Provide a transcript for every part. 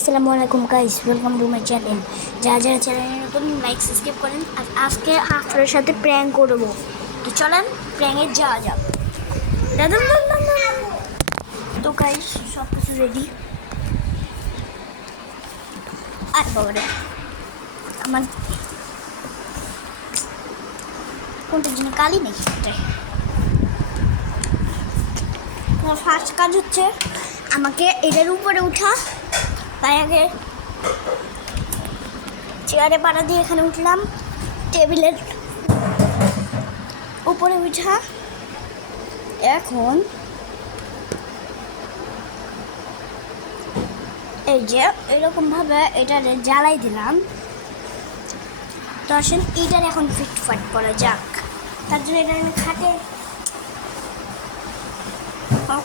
আসসালামু আলাইকুম guys, welcome to my channel. যারা যারা চ্যানেলে নতুন লাইক সাবস্ক্রাইব করেন। আর আজকে আপনার সাথে প্র্যাঙ্ক করবো, তো চলেন প্র্যাঙ্কে যাওয়া যাক। দাদা তো গাইস সব কিছু রেডি। আর বাবারে আমার কোনটার জন্য কালি নেই। আমার ফার্স্ট কাজ হচ্ছে আমাকে এটার উপরে উঠা। তাই আগে চেয়ারে পাড়া দিয়ে এখানে উঠলাম, টেবিলের উপরে উঠা। এখন এই যে এরকমভাবে এটারে জ্বালাই দিলাম। তো আসেন এটার এখন ফিটফাট করা যাক। তার জন্য এটা আমি খাটে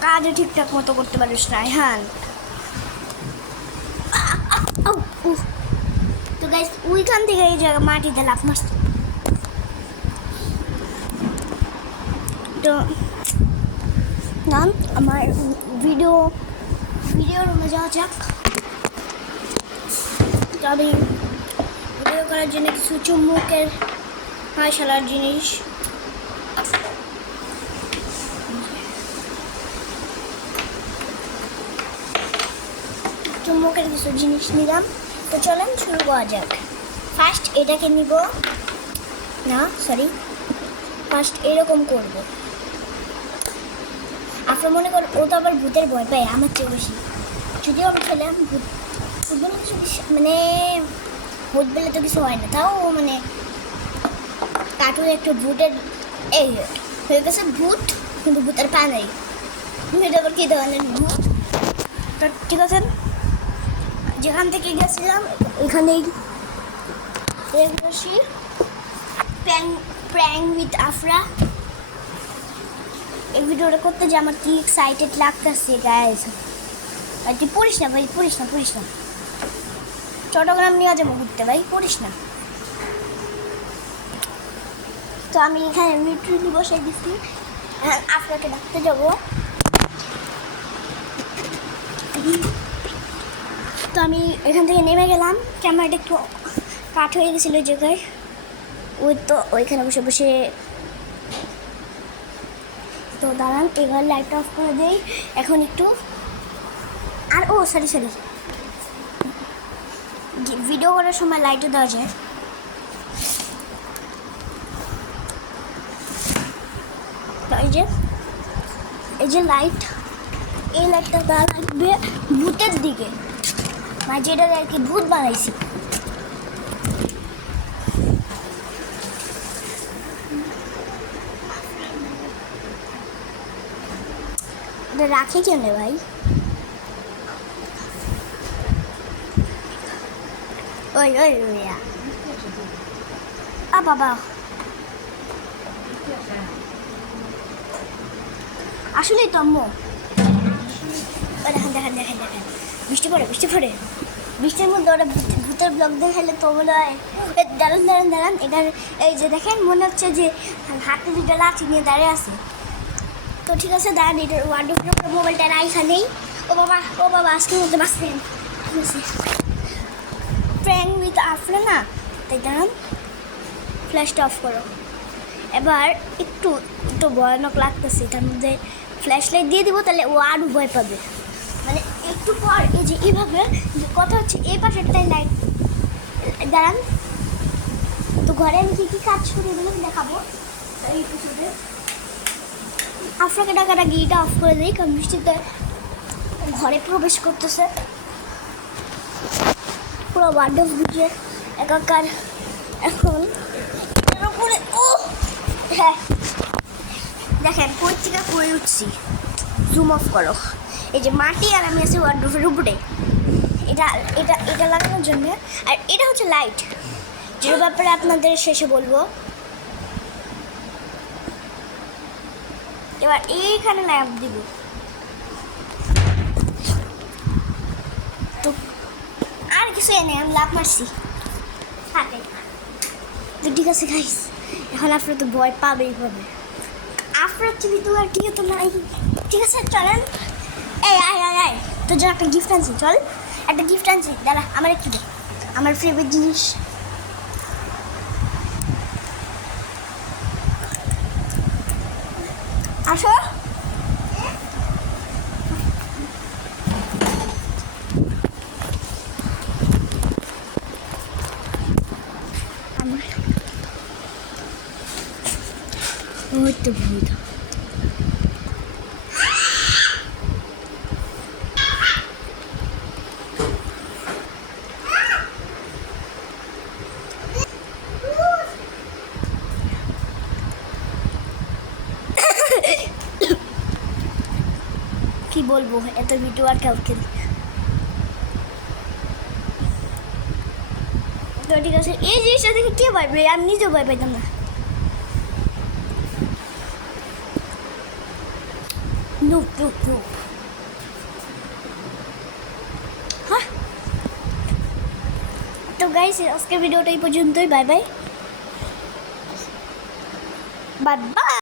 কাজও ঠিকঠাক মতো করতে পারিস না। হ্যাঁ, তো গাইস ওইখান থেকে এই জায়গা মাটিতে লাফ মারছে। তো না আমার ভিডিও রুমে যাওয়া যাক। তো আমি ভিডিও করার জন্য কিছু চুম্বকের ফাঁসালার জিনিস নিলাম। তো চলেন শুরু করা যাক। ফার্স্ট এটাকে নিব না, ফার্স্ট এরকম করব। আপনার মনে করেন ও তো আবার ভূতের ভয় পায় আমার চেয়ে বেশি। যদিও আমি খেলাম ভূত বলে কিছু মানে ভূত বলে তো কিছু হয় না, তাও মানে কার্টুনে একটু ভূতের এই হয়ে গেছে ভূত, কিন্তু ভূতের পা নেই। এটা আবার কী ধরনের ভূত? তো ঠিক আছে, যেখান থেকে গেছিলাম এখানেই বসি। প্র্যাঙ্ক উইথ আফরা এই ভিডিওটা করতে যে আমার কি এক্সাইটেড লাগতেছে গাইস। ভাই তুই পড়িস না ভাই, পড়িস না। চট্টগ্রাম নিয়ে যাবো ঘুরতে, ভাই পড়িস না। তো আমি এখানে লিটারেলি বসে দিচ্ছি, আফরাকে ডাকতে যাবো। তো আমি এখান থেকে নেমে গেলাম। ক্যামেরাটা একটু কাট হয়ে গেছিলো ওই জায়গায়। তো ওইখানে বসে বসে তো দাঁড়ান, এবার লাইটটা অফ করে দেই এখন একটু। আর সরি ভিডিও করার সময় লাইটও দেওয়া যায়। তো এই যে লাইট, এই লাইটটা দেওয়া লাগবে ভূতের দিকে, মানে যেটা আর কি ভূত বানাইছি। এটা রাখে কেন ভাই? ওই বাবা আসলেই তো আম্মু দেখেন বৃষ্টি পড়ে বৃষ্টির মধ্যে ওরা ভূতের ব্লগ দেখালে তো বলে দাঁড়ান এটার এই যে দেখেন মনে হচ্ছে যে হাতে দুটো লাঠি নিয়ে দাঁড়িয়ে আছে। তো ঠিক আছে দাঁড়ান, এটার ওয়ার্ডরোবের উপরে মোবাইলটা রাইখা নেই। ও বাবা আজকের মধ্যে বাঁচবেন। ঠিক আছে, প্র্যাঙ্ক উইথ আফরা না, তাই দাঁড়ান ফ্ল্যাশটা অফ করো। এবার একটু ভয়ানক লাগতেছে, তার মধ্যে ফ্ল্যাশ লাইট দিয়ে দিব, তাহলে ও আরও ভয় পাবে। মানে একটু পর এই যে এইভাবে কথা হচ্ছে এই পাশেরটাই লাইট। দাঁড়ান, তো ঘরে আমি কী কাজ করি এগুলো দেখাবো। এই পিছনে আফরাকে ডাকাটা গিয়েটা অফ করে দিই, কারণ বৃষ্টিতে ঘরে প্রবেশ করতেছে। পুরো ওয়ার্ডরোব বুঝে একাকার। এখন হ্যাঁ দেখেন পত্রিকা করে উঠছি, জুম অফ করো। এই যে মাটি আর আমি আছি ওয়ার্ডরোবের উপরে, এটা লাগানোর জন্য। আর এটা হচ্ছে লাইট, যেটার ব্যাপারে আপনাদের শেষে বলবো। এবার এইখানে ল্যাম্প দিব। তো আর কিছু এনে আমি লাভ মারছি হাতে। তো ঠিক আছে গাইস, এখন আপনারা তো ভয় পাবেই আপনার ছবি তো আর কি তো নাই। ঠিক আছে চলেন, এই তোর জন্য একটা গিফট আনছি, চল। একটা গিফট আনছি, দাঁড়া আমার একটু দে, আমার ফেভারিট জিনিস। আসো। ওই তো ভূত। কি বলবো, এত ভিডিও আর কাউকে তো ঠিক আছে। এই জিনিসটা দেখে কে ভয় পাবে? আমি নিজেও ভয় পাইতাম না। Noob noob noob. হ্যাঁ, তো গাইস আজকের ভিডিওটা এই পর্যন্তই। Bye bye bye bye.